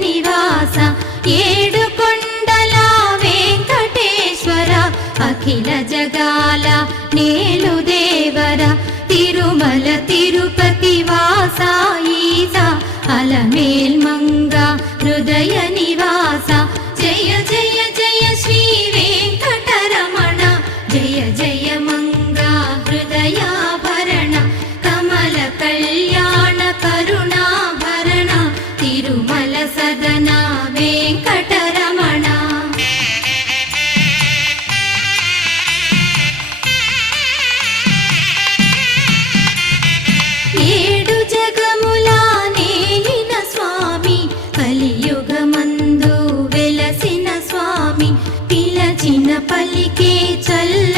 నివాస ఏడుకొండల వెంకటేశ్వర అఖిల జగాల నేలు దేవర తిరుమల తిరుపతి వాస ఈస అలమేల్ మంగ హృదయ నివాస జయ జయ జయ శ్రీ వెంకటరమణ జయ జయ మంగ హృదయాభరణ కమల కళ్యాణ కరుణాభరణ తిరుమల సదన వెంకటరమణ. ఏడు జగముల నేలిన స్వామి కలియుగమందు వెలసిన స్వామి పిలచిన పలికే చల్ల